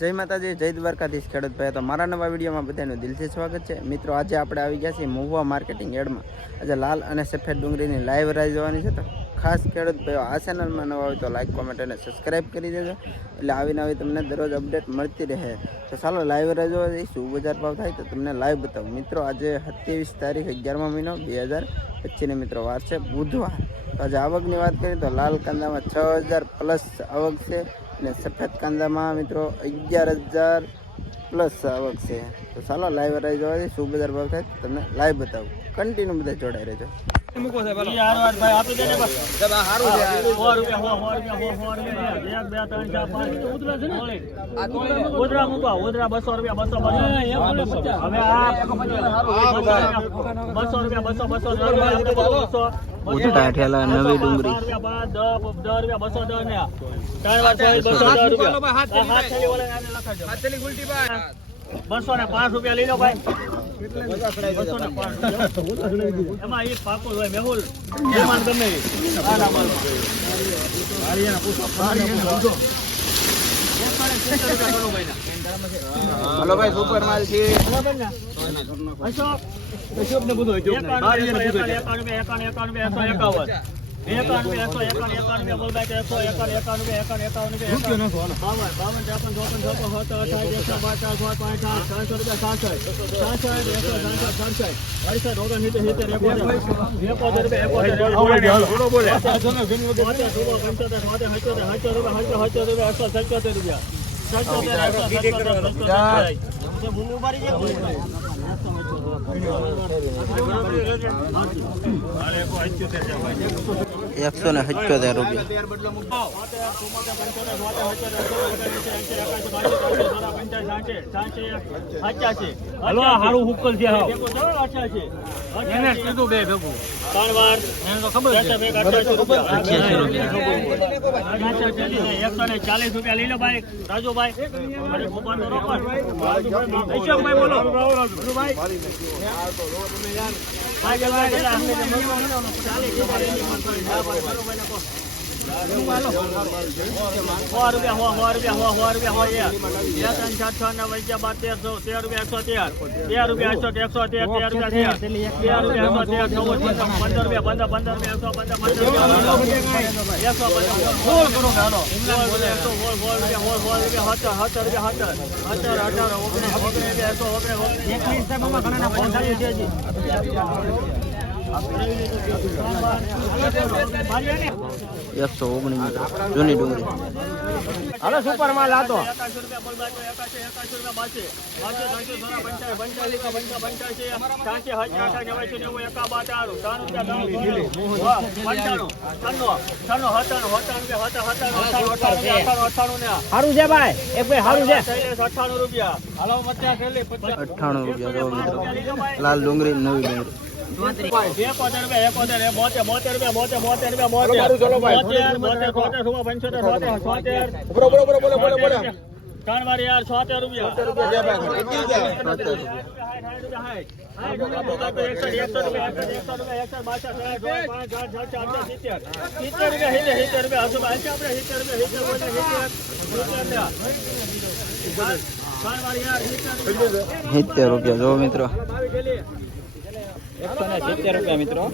જય માતાજી, જય દ્વારકાધીશ ખેડૂત ભાઈ તો મારા નવા વિડીયોમાં બધાનું દિલથી સ્વાગત છે. મિત્રો, આજે આપણે આવી ગયા છીએ મહુવા માર્કેટિંગ એડમાં આજે લાલ અને સફેદ ડુંગળીની લાઈવ રાહ જોવાની છે. તો ખાસ ખેડૂત ભાઈઓ, આ ચેનલમાં નવા હોય તો લાઇક કોમેન્ટ અને સબસ્ક્રાઈબ કરી દેજો. એટલે આવીને આવી તમને દરરોજ અપડેટ મળતી રહે. તો ચાલો લાઈવ રાહ જોવા જઈશું. બજાર ભાવ થાય તો તમને લાઈવ બતાવું. મિત્રો, આજે સત્યાવીસ તારીખ અગિયારમા મહિનો, બે હજાર પચીસને મિત્રો વાર છે, બુધવાર. તો આજે આવકની વાત કરીએ તો લાલ કાંદામાં છ હજાર પ્લસ આવક છે. અને સફેદ કાંદામાં મિત્રો અગિયાર હજાર પ્લસ આવક છે તો ચાલો લાઈવ રાઈ જોવાથી શું બજાર ભાવ થાય તમને લાઈવ બતાવું કન્ટિન્યુ બધા જોડાઈ રહેજો બસો રૂપિયા બસો બસો બસો ઠેલા નવી ડુંગળી. ને પાંચ રૂપિયા લઈ લો ભાઈ. બસો ને પાંચ. એમાં એક પાકો હોય મેહુલ. મહેમાન ગમે. એ. હલો ભાઈ સુપર માલ છે અશોક ને? એકાણું, એકાણું, એકાણું, એકસો એકાવન. એકાણું, એકસો એકાણું, એકાણું, બોલબાઈ કે એકસો એકાણું, એકાણું, એકાણું, એકાવન, એકાવન. બાવન, બાવન, ત્રેપન, ચોપન, છપ્પન, સત્તર, અઠ્ઠાવીસ, એકસો પચાસ, સો, પાંચ, સાત, ત્રણસો રૂપિયા, સાસઠ. સાસઠ, એકસો સાસઠ, સડસઠ, અડસઠ, એકોતેર. એકોતેર રૂપિયા, એકોતેર, પંચોતેર, સત્તર રૂપિયા, એકસો સત્યોતેર રૂપિયા. સત્યોતેર, એકસો ને સત્યોતેર રૂપિયા હારું હુકલ છે એને કીધું બે ભેગું ત્રણ વાર એને તો ખબર છે એકસો ને ચાલીસ રૂપિયા લઈ લો ભાઈ રાજુભાઈ અશોકભાઈ બોલો રાજુભાઈ ચાલે સો રૂપિયા હો સો રૂપિયા હો સો રૂપિયા હો યાર બે ત્રણ ચાર છ. નવ અગિયાર બાર તેર ચૌદ તેર રૂપિયા એકસો તેર તેર રૂપિયા એકસો એકસો તેર તેર રૂપિયા તેર તેર રૂપિયા એકસો તેર ચૌદ પંદર રૂપિયા પંદર પંદર રૂપિયા એકસો પંદર પંદર એકસો પંદર એકસો ઓગણીસ ઓગણીસ એકસો ઓગણીસ જૂની ડુંગળી હાલો સુપર માલ હતો સારું છે ભાઈ. એક ભાઈ સારું છે. શૈલેષ રૂપિયા. અઠ્ઠાણું રૂપિયા લાલ ડુંગળી નવી ડુંગળી. ત્રણ વાર યાર છોતેર રૂપિયા જો મિત્રો એકસો ને સિત્તેર રૂપિયા મિત્રો.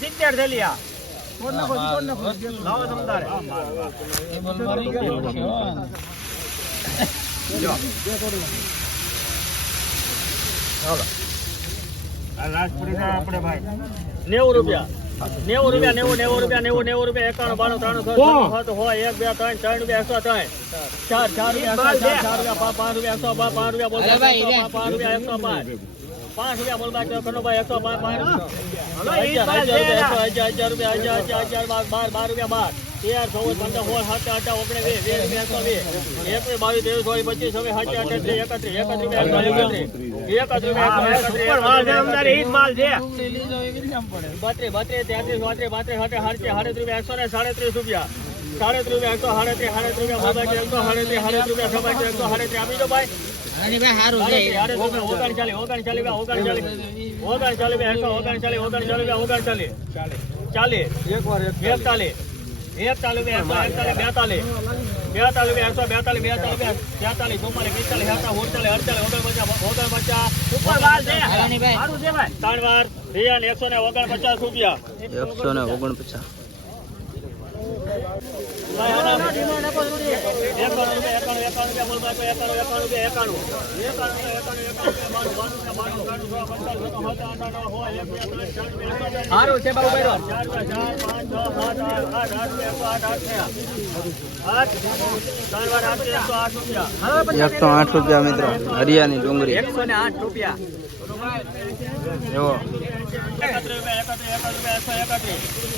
સિત્તેર થેલી આ લાવો ભાઈ નેવું રૂપિયા. નેવું રૂપિયા નેવું નેવું રૂપિયા નેવું નેવું રૂપિયા એકાણું બાણું ત્રાણું સાત હોય એક બે ત્રણ ત્રણ રૂપિયા એકસો ત્રણ ચાર ચાર રૂપિયા ચાર ચાર રૂપિયા પાંચ રૂપિયા એકસો પાંચ પાંચ રૂપિયા બોલ પાંચ રૂપિયા એકસો પાંચ. પાંચ રૂપિયા બોલ બાર કનુભાઈ એકસો પાંચ પાંચ. હજાર હજાર રૂપિયા હજાર હજાર રૂપિયા હજાર હજાર બાર બાર રૂપિયા બાર. તેર ચૌદ પંદર સોળ સત્તર અઢાર ઓગણીસ વીસ વીસ રૂપિયા એકસો વીસ એકવીસ બાવીસ ત્રેવીસ ચોવીસ પચીસ છવ્વીસ સત્તર અઠત્રીસ એકત્રીસ એકત્રીસ રૂપિયા એકત્રીસ સાડત્રીસ સાડત્રીસ સાડત્રીસ રૂપિયા એકસો ને સાડત્રીસ રૂપિયા સાડત્રીસ એકસો સાડત્રીસ સાડત્રીસ રૂપિયા સાડત્રીસ સાડત્રીસ એકસો સાડત્રીસ આપી દો ભાઈ સાડત્રીસ રૂપિયા ઓગણચાલીસ ઓગણચાલીસ રૂપિયા ઓગણચાલીસ ઓગણચાલીસ રૂપિયા એકસો ઓગણચાલીસ ઓગણચાલીસ રૂપિયા ચાલીસ એકતાલીસ એકતાલીસ એકસો એકતાલીસ બેતાલીસ. બેતાલીસ એકસો બેતાલીસ બેતાલીસ બે તેતાલીસ ચુમ્માલીસ પિસ્તાલીસ વાર છે. સારું છે ભાઈ. ત્રણ વાર. રિયાન એકસો ને ઓગણપચાસ રૂપિયા. એકસો ને ઓગણપચાસ. સારું છે બાબુ ભાઈ એકસો આઠ રૂપિયા મિત્રો હરિયાની ડુંગળી. એકસો ને આઠ રૂપિયા. એવો. રૂપિયા એકત્રીસ એકત્રીસ એકસો રહો,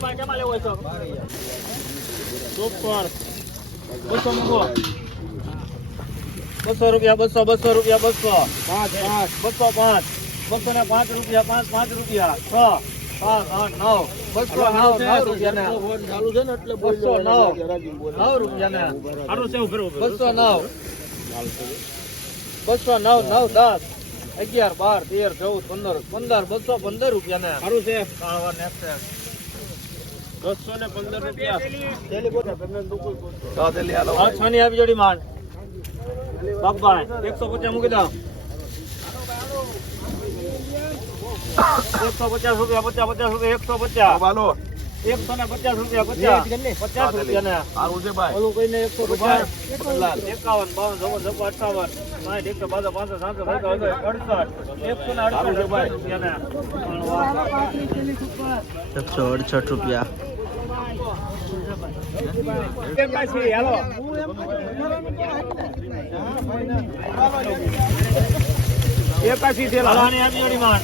ભાઈ સુપર આવશે ભાઈ ભાઈ સારું આવશે બોલો બોલો સાહેબ બોલો જોવે ઈમો એકસો ઓગણસિત્તેર બસો રૂપિયા બસો બસો રૂપિયા બસો. પાંચ પાંચ. બસો પાંચ. બસો ને પાંચ રૂપિયા પાંચ પાંચ રૂપિયા. છ પાંચ આઠ નવ. બસો નવ નવ રૂપિયા બસો નવ. નવ રૂપિયા બસો નવ. બસો નવ નવ દસ. અગિયાર બાર તેર ચૌદ પંદર. પંદર બસો પંદર રૂપિયા ને સારું છે. બસો ને પંદર રૂપિયા. છની આવી જોડી માંડ બાપા એકસો પચાસ મૂકી દો. એકસો પચાસ રૂપિયા પચાસ પચાસ રૂપિયા એકસો પચાસ. એકસો ને પચાસ રૂપિયા પચાસ. પચાસ રૂપિયા ને ઓલું કઈને એકસો પચાસ. એકાવન બાવન ચોવન છપ્પન અઠાવન સાઠ એકસો બાસો પાંચસો સાતસો અડસઠ. એકસો ને અડસઠ રૂપિયા ને એકસો અડસઠ રૂપિયા. એકાશી થેલા હાલાની આપી જોડી માં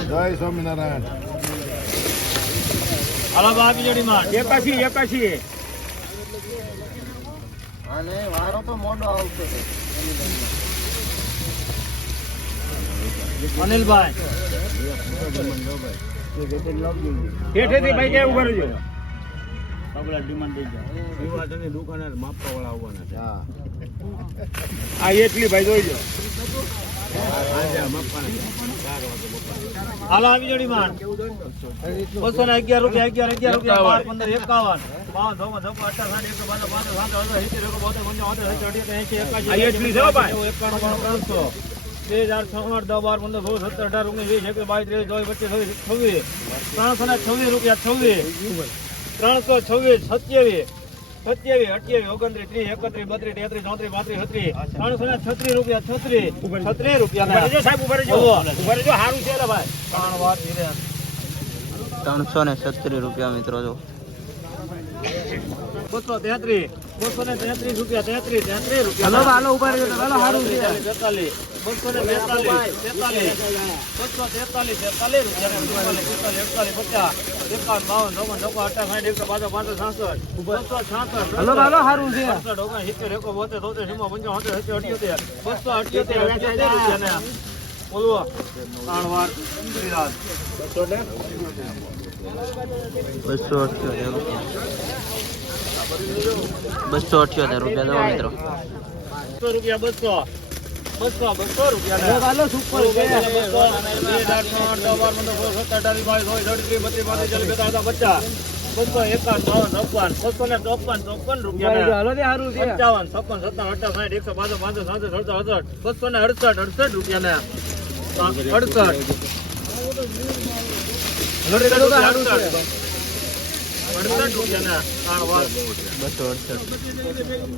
જય સ્વામિનારાયણ. હાલા બા આપી જોડી માં એ પાછી અને વારો તો મોડો આવતો અનિલભાઈ હેઠેથી ભાઈ કેવું કરજો આ એટલી ભાઈ જોઈજો હાલો આવી જોડી માં બસો ને અગિયાર રૂપિયા અગિયાર અગિયાર રૂપિયા બાર પંદર એકાવન બાવન સાઠ એકસો બોતેર પંચાવન અઠ્યાસી એંશી એકાણું ત્રણસો બે હજાર છ દસ બાર પંદર સોળ સત્તર અઢાર ઓગણીસ વીસ એકવીસ બાવીસ ત્રેવીસ ચોવીસ પચીસ છવ્વીસ છવ્વીસ. ત્રણસો ને છવ્વીસ રૂપિયા છવ્વીસ. ત્રણસો છવ્વીસ સત્યાવીસ. સત્યાવીસ અઠ્યાવીસ ઓગણત્રીસ ત્રીસ એકત્રીસ બત્રીસ તેત્રીસ ચોત્રીસ પાંત્રીસ છત્રીસ. ત્રણસો ને છત્રીસ રૂપિયા છત્રીસ. છત્રીસ રૂપિયા સાહેબ ઊભા રહેજો. ઊભા રહેજો સારું છે ભાઈ. ત્રણ વાર ધીરે. ત્રણસો ને છત્રીસ રૂપિયા મિત્રો જો. બસો તેત્રીસ. બસો ને તેત્રીસ રૂપિયા તેત્રીસ તેત્રીસ રૂપિયા. હાલો ઊભા રહેજો સારું તેતાલીસ. બસો ને તેતાલીસ તેતાલીસ બસો તેતાલીસ તેતાલીસ તેતાલીસ એકતાલીસ પચાસ એકાવન બાવન ચોવન ચોપન અઠાવન સાઠ એકસો પાંચ સાસઠ બસો છાસઠ હાલો હાલો સારું છે. અડસઠ ઓગણ સિત્તેર એકો બોતેર તોતેર સિમ્મા પંચાવન સિત્તેર અઠ્યોતેર. બસો અઠ્યોતેર અઠ્યોતેર રૂપિયા ત્રણ વાર. શ્રીરાજ બસો અઠ્યોતેર રૂપિયા. બસો અઠ્યોતેર રૂપિયા દો મિત્રો. બસો રૂપિયા બસો. બસો બસો રૂપિયા બચ્ચા સુપર બસો પચાસ એકાવન બાવન છપ્પન બસો ને ચોપન ચોપન રૂપિયા પંચાવન છપ્પન સત્તાવન અઠાવન સાઠ એકસો બાસો પાંચસો સાતસો સડસો અડસઠ બસો ને અડસઠ અડસઠ રૂપિયા ને અડસઠ અડસઠ રૂપિયા ને બસો અડસઠ